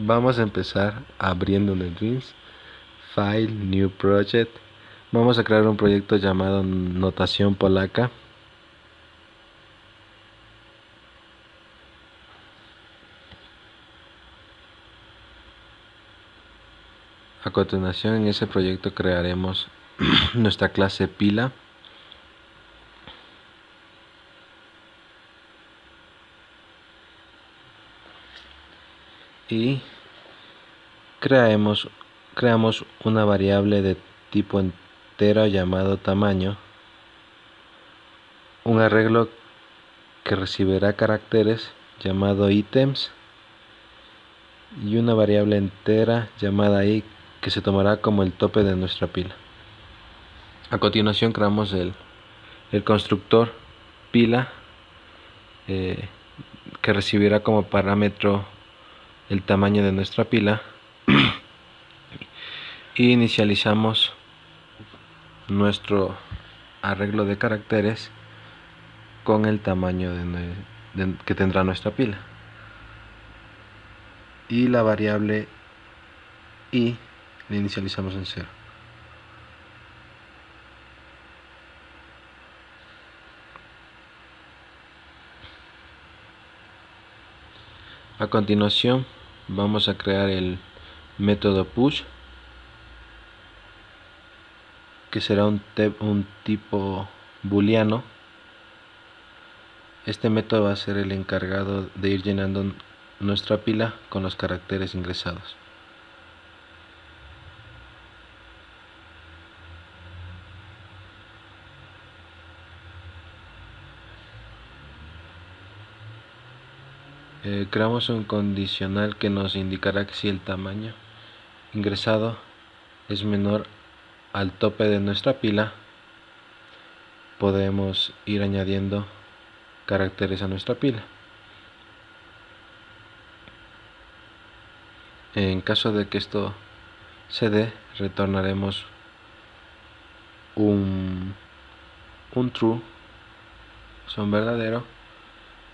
Vamos a empezar abriendo NetBeans, File, New Project. Vamos a crear un proyecto llamado Notación Polaca. A continuación, en ese proyecto crearemos nuestra clase pila. Y creamos una variable de tipo entero llamado tamaño, un arreglo que recibirá caracteres llamado items y una variable entera llamada i que se tomará como el tope de nuestra pila. A continuación creamos el constructor pila que recibirá como parámetro el tamaño de nuestra pila y inicializamos nuestro arreglo de caracteres con el tamaño que tendrá nuestra pila, y la variable i la inicializamos en 0. A continuación vamos a crear el método push, que será un tipo booleano. Este método va a ser el encargado de ir llenando nuestra pila con los caracteres ingresados. Creamos un condicional que nos indicará que si el tamaño ingresado es menor al tope de nuestra pila, podemos ir añadiendo caracteres a nuestra pila. En caso de que esto se dé, retornaremos un true, un verdadero.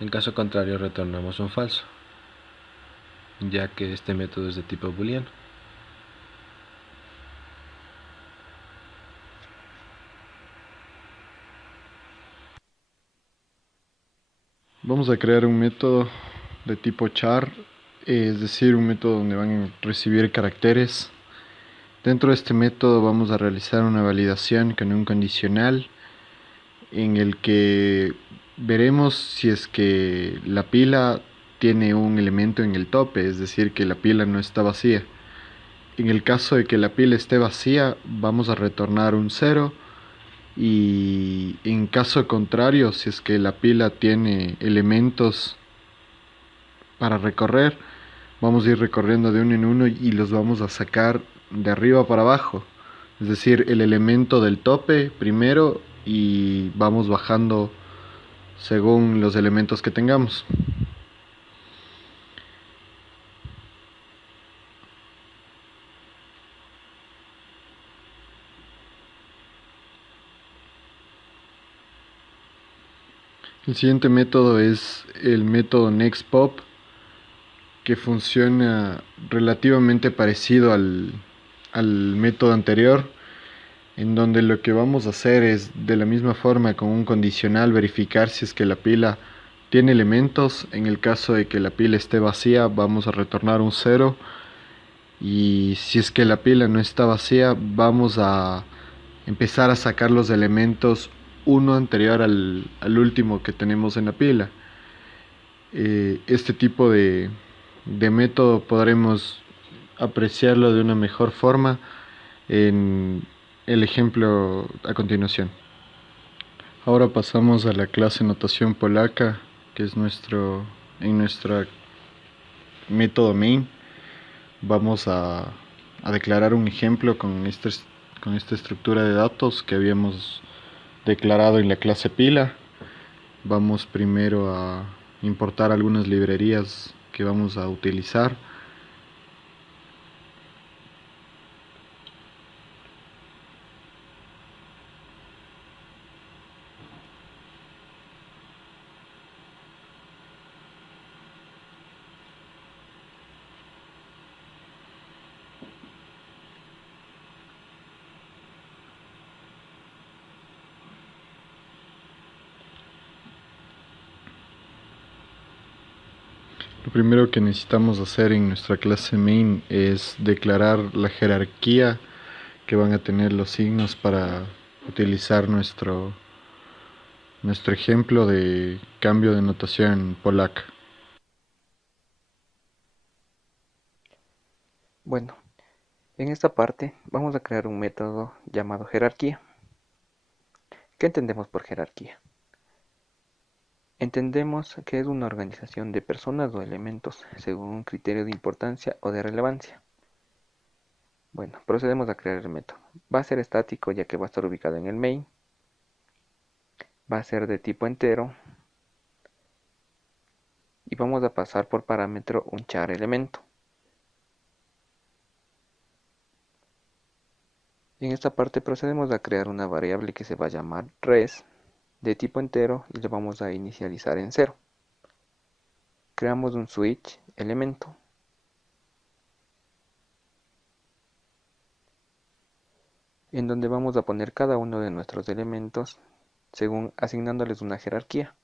En caso contrario, retornamos un falso, ya que este método es de tipo booleano. Vamos a crear un método de tipo char, es decir, un método donde van a recibir caracteres. Dentro de este método vamos a realizar una validación con un condicional en el que veremos si es que la pila tiene un elemento en el tope, es decir, que la pila no está vacía. En el caso de que la pila esté vacía, vamos a retornar un 0. Y en caso contrario, si es que la pila tiene elementos para recorrer, vamos a ir recorriendo de uno en uno y los vamos a sacar de arriba para abajo. Es decir, el elemento del tope primero y vamos bajando según los elementos que tengamos. El siguiente método es el método nextPop, que funciona relativamente parecido al método anterior, en donde lo que vamos a hacer es, de la misma forma, con un condicional, verificar si es que la pila tiene elementos. En el caso de que la pila esté vacía, vamos a retornar un 0. Y si es que la pila no está vacía, vamos a empezar a sacar los elementos uno anterior al último que tenemos en la pila. Este tipo de método podremos apreciarlo de una mejor forma en el ejemplo a continuación. Ahora pasamos a la clase notación polaca, que es en nuestro método main. Vamos a declarar un ejemplo con esta estructura de datos que habíamos declarado en la clase pila. Vamos primero a importar algunas librerías que vamos a utilizar. Lo primero que necesitamos hacer en nuestra clase main es declarar la jerarquía que van a tener los signos para utilizar nuestro ejemplo de cambio de notación en Polac. Bueno, en esta parte vamos a crear un método llamado jerarquía. ¿Qué entendemos por jerarquía? Entendemos que es una organización de personas o elementos según un criterio de importancia o de relevancia. Bueno, procedemos a crear el método. Va a ser estático ya que va a estar ubicado en el main. Va a ser de tipo entero. Y vamos a pasar por parámetro un char elemento. En esta parte procedemos a crear una variable que se va a llamar res de tipo entero y le vamos a inicializar en 0. Creamos un switch elemento. En donde vamos a poner cada uno de nuestros elementos según asignándoles una jerarquía.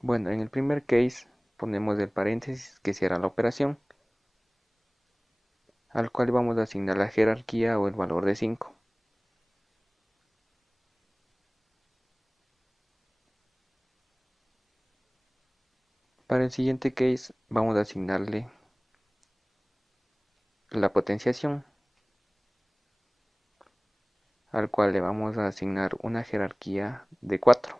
Bueno, en el primer case ponemos el paréntesis que cierra la operación, al cual vamos a asignar la jerarquía o el valor de 5. Para el siguiente case vamos a asignarle la potenciación, al cual le vamos a asignar una jerarquía de 4.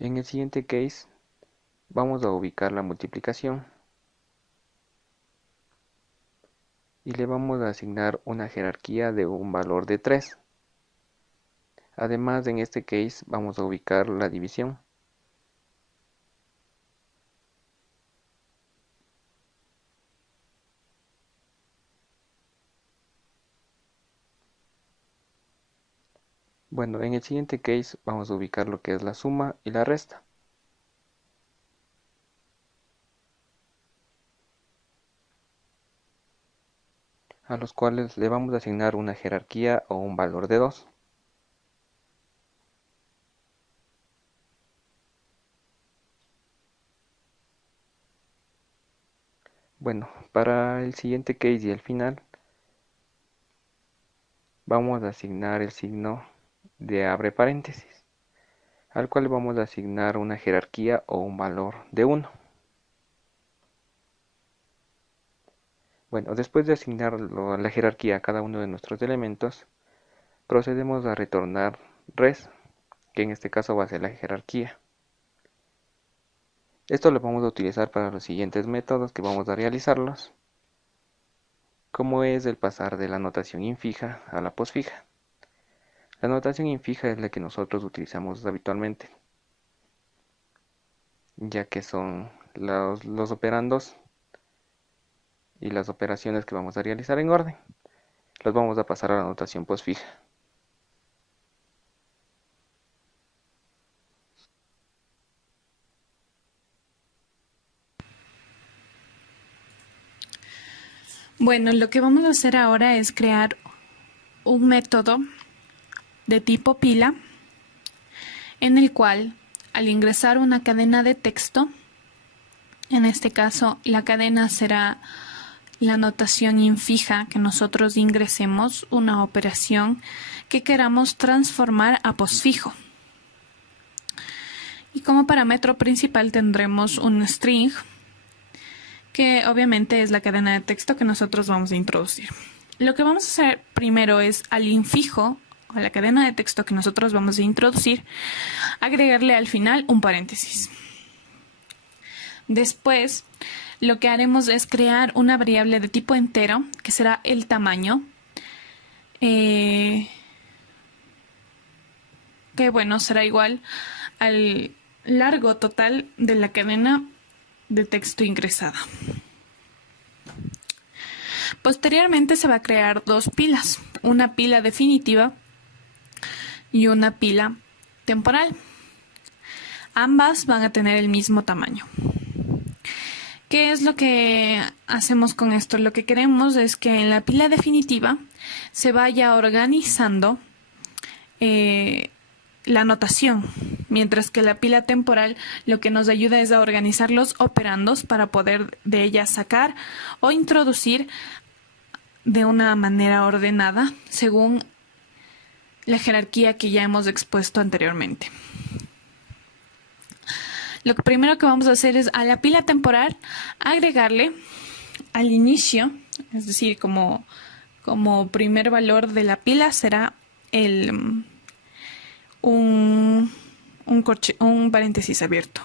En el siguiente case vamos a ubicar la multiplicación y le vamos a asignar una jerarquía de un valor de 3. Además, en este case vamos a ubicar la división. Bueno, en el siguiente case vamos a ubicar lo que es la suma y la resta. A los cuales le vamos a asignar una jerarquía o un valor de 2. Bueno, para el siguiente case y el final, vamos a asignar el signo de abre paréntesis, al cual vamos a asignar una jerarquía o un valor de 1. Bueno, después de asignar la jerarquía a cada uno de nuestros elementos, procedemos a retornar res, que en este caso va a ser la jerarquía. Esto lo vamos a utilizar para los siguientes métodos que vamos a realizarlos, como es el pasar de la notación infija a la posfija. La notación infija es la que nosotros utilizamos habitualmente, ya que son los operandos y las operaciones que vamos a realizar en orden. Los vamos a pasar a la notación posfija. Bueno, lo que vamos a hacer ahora es crear un método de tipo pila en el cual al ingresar una cadena de texto, en este caso la cadena será la notación infija que nosotros ingresemos, una operación que queramos transformar a posfijo. Y como parámetro principal tendremos un string, que obviamente es la cadena de texto que nosotros vamos a introducir. Lo que vamos a hacer primero es al infijo, o a la cadena de texto que nosotros vamos a introducir, agregarle al final un paréntesis. Después, lo que haremos es crear una variable de tipo entero, que será el tamaño, que bueno, será igual al largo total de la cadena de texto ingresada. Posteriormente se va a crear dos pilas, una pila definitiva y una pila temporal. Ambas van a tener el mismo tamaño. ¿Qué es lo que hacemos con esto? Lo que queremos es que en la pila definitiva se vaya organizando la notación, mientras que la pila temporal lo que nos ayuda es a organizar los operandos para poder de ella sacar o introducir de una manera ordenada según la jerarquía que ya hemos expuesto anteriormente. Lo primero que vamos a hacer es a la pila temporal agregarle al inicio, es decir, como primer valor de la pila será un paréntesis abierto.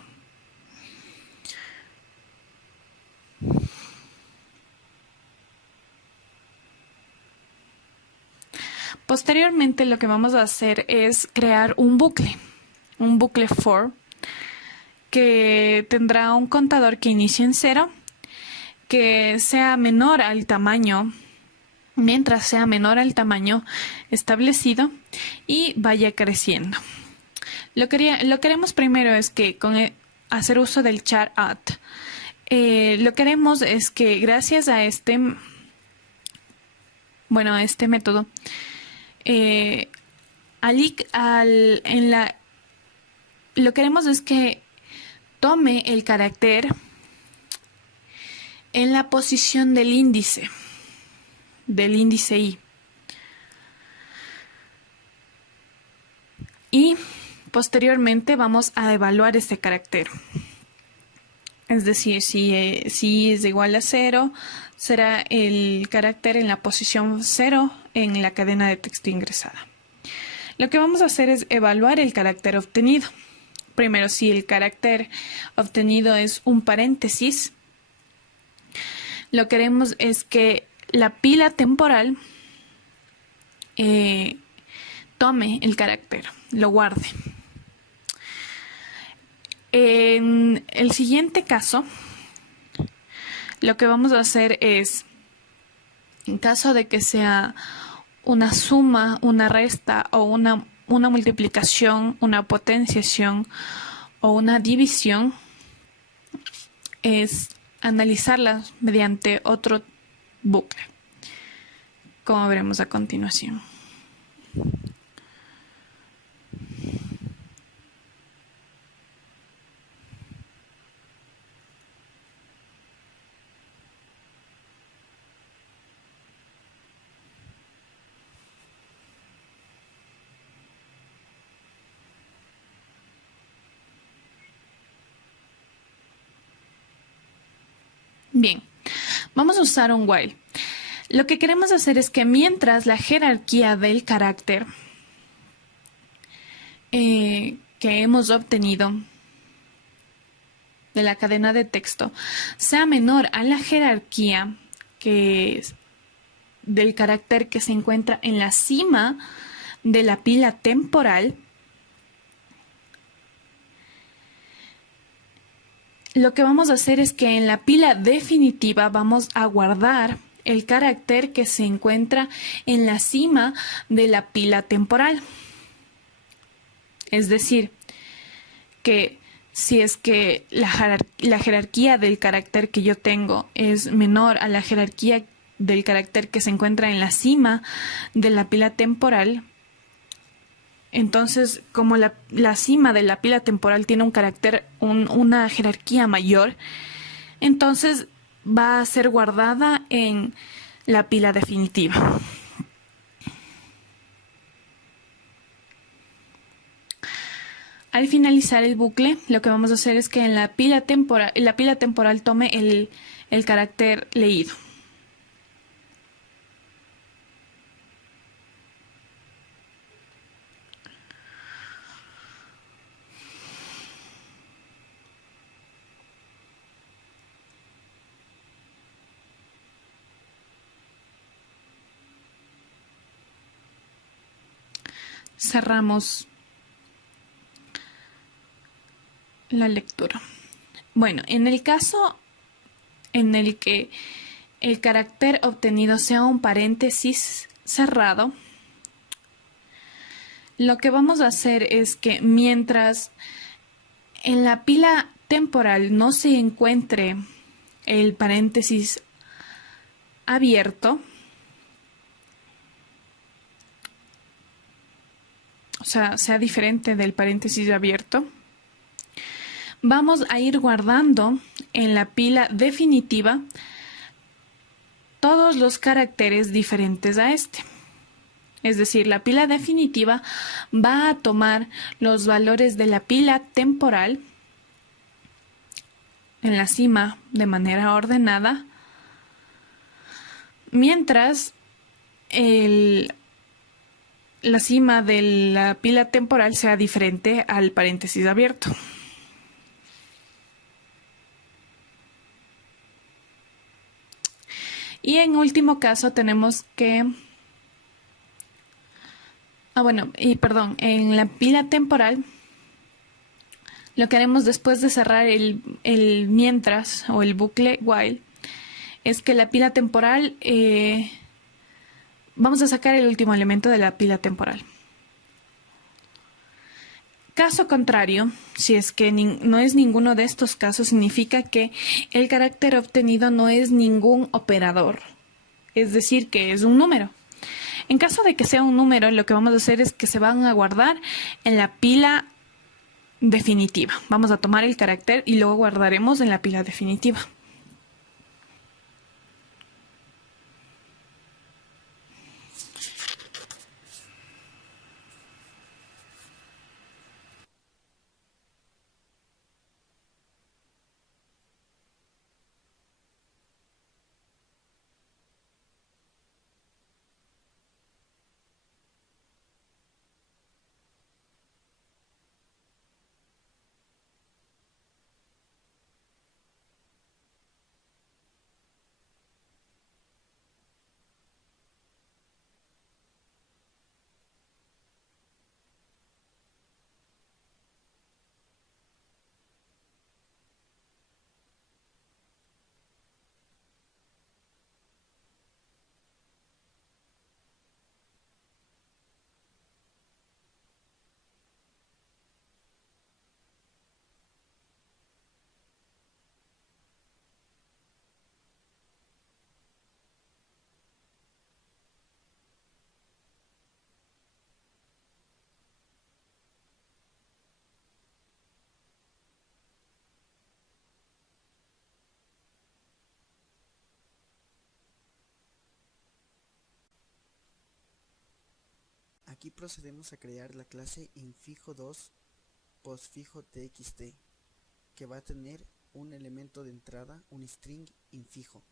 Posteriormente lo que vamos a hacer es crear un bucle for, que tendrá un contador que inicie en 0, que sea menor al tamaño, mientras sea menor al tamaño establecido y vaya creciendo. Lo que haremos primero es que hacer uso del char add. Lo que haremos es que gracias a este método, lo que haremos es que tome el carácter en la posición del índice i. Y posteriormente vamos a evaluar este carácter. Es decir, si es igual a 0, será el carácter en la posición 0 en la cadena de texto ingresada. Lo que vamos a hacer es evaluar el carácter obtenido. Primero, si el carácter obtenido es un paréntesis, lo que haremos es que la pila temporal tome el carácter, lo guarde. En el siguiente caso, lo que vamos a hacer es, en caso de que sea una suma, una resta o una multiplicación, una potenciación o una división, es analizarla mediante otro bucle, como veremos a continuación. Bien, vamos a usar un while. Lo que queremos hacer es que mientras la jerarquía del carácter que hemos obtenido de la cadena de texto sea menor a la jerarquía del carácter que se encuentra en la cima de la pila temporal, lo que vamos a hacer es que en la pila definitiva vamos a guardar el carácter que se encuentra en la cima de la pila temporal. Es decir, que si es que la jerarquía del carácter que yo tengo es menor a la jerarquía del carácter que se encuentra en la cima de la pila temporal, entonces, como la cima de la pila temporal tiene un carácter, una jerarquía mayor, entonces va a ser guardada en la pila definitiva. Al finalizar el bucle, lo que vamos a hacer es que en la pila temporal tome el carácter leído. Cerramos la lectura. Bueno, en el caso en el que el carácter obtenido sea un paréntesis cerrado, lo que vamos a hacer es que mientras en la pila temporal no se encuentre el paréntesis abierto, o sea diferente del paréntesis abierto, vamos a ir guardando en la pila definitiva todos los caracteres diferentes a este. Es decir, la pila definitiva va a tomar los valores de la pila temporal en la cima de manera ordenada, mientras la cima de la pila temporal sea diferente al paréntesis abierto. Y en último caso tenemos que... en la pila temporal, lo que haremos después de cerrar el mientras o el bucle while es que la pila temporal, vamos a sacar el último elemento de la pila temporal. Caso contrario, si es que no es ninguno de estos casos, significa que el carácter obtenido no es ningún operador, es decir, que es un número. En caso de que sea un número, lo que vamos a hacer es que se van a guardar en la pila definitiva. Vamos a tomar el carácter y luego guardaremos en la pila definitiva. Aquí procedemos a crear la clase infijo2 postfijo txt, que va a tener un elemento de entrada, un string infijo.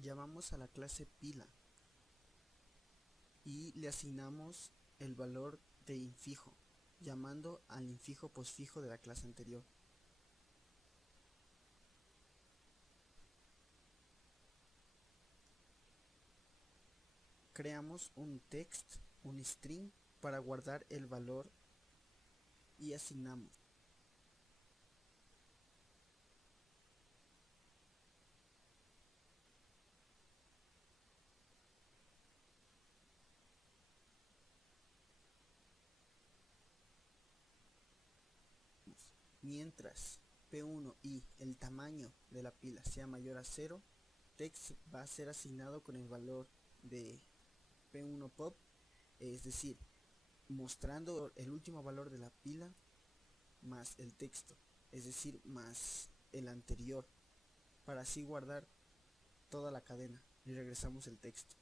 Llamamos a la clase pila y le asignamos el valor de infijo, llamando al infijo postfijo de la clase anterior. Creamos un text, un string, para guardar el valor y asignamos. Mientras P1 y el tamaño de la pila sea mayor a 0, text va a ser asignado con el valor de P1 pop, es decir, mostrando el último valor de la pila más el texto, es decir, más el anterior, para así guardar toda la cadena y regresamos el texto.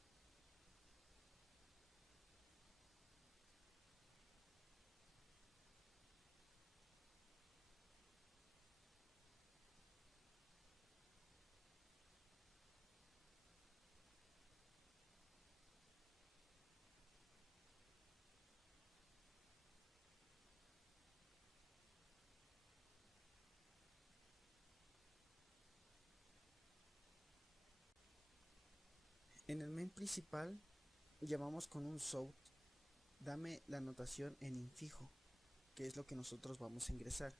En el main principal llamamos con un south, dame la notación en infijo, que es lo que nosotros vamos a ingresar.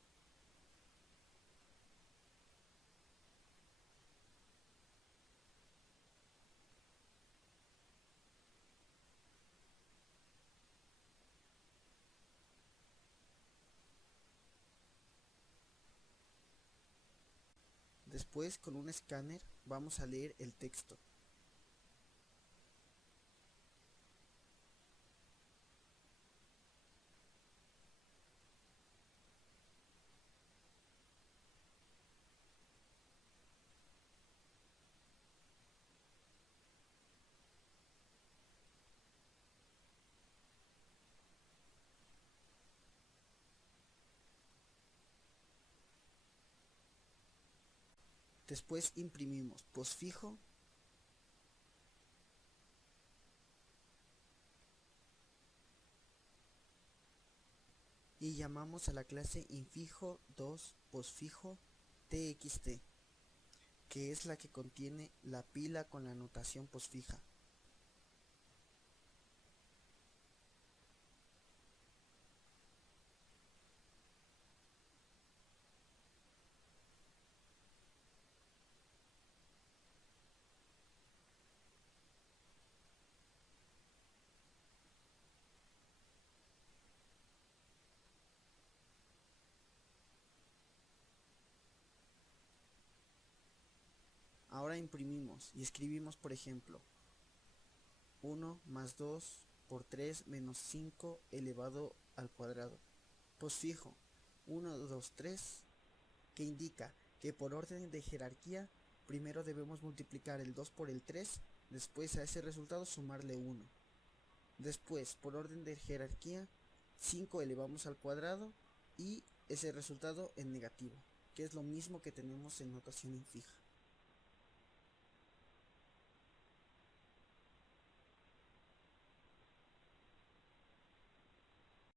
Después, con un escáner, vamos a leer el texto. Después imprimimos postfijo y llamamos a la clase infijo2postfijo txt, que es la que contiene la pila con la notación postfija. Ahora imprimimos y escribimos, por ejemplo, 1 más 2 por 3 menos 5 elevado al cuadrado. Postfijo 1, 2, 3, que indica que por orden de jerarquía primero debemos multiplicar el 2 por el 3, después a ese resultado sumarle 1. Después, por orden de jerarquía, 5 elevamos al cuadrado y ese resultado en negativo, que es lo mismo que tenemos en notación infija.